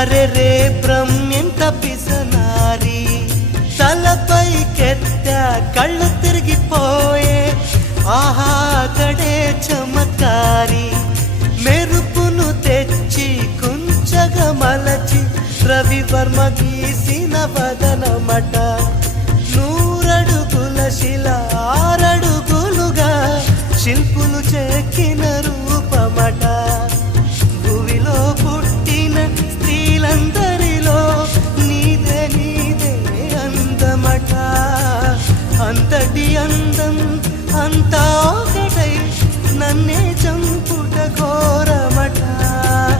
అరే రే బ్రహ్మెంత పిసనారి తలపై కెత్త కళ్ళు తిరిగిపోయే ఆహా అతడే చమత్కారి మెరుపును తెచ్చి కుంచగా మలచి రవివర్మ గీసిన వదనమట నూరడుగుల శిల 6 అడుగులుగా శిల్పులు చెక్కిన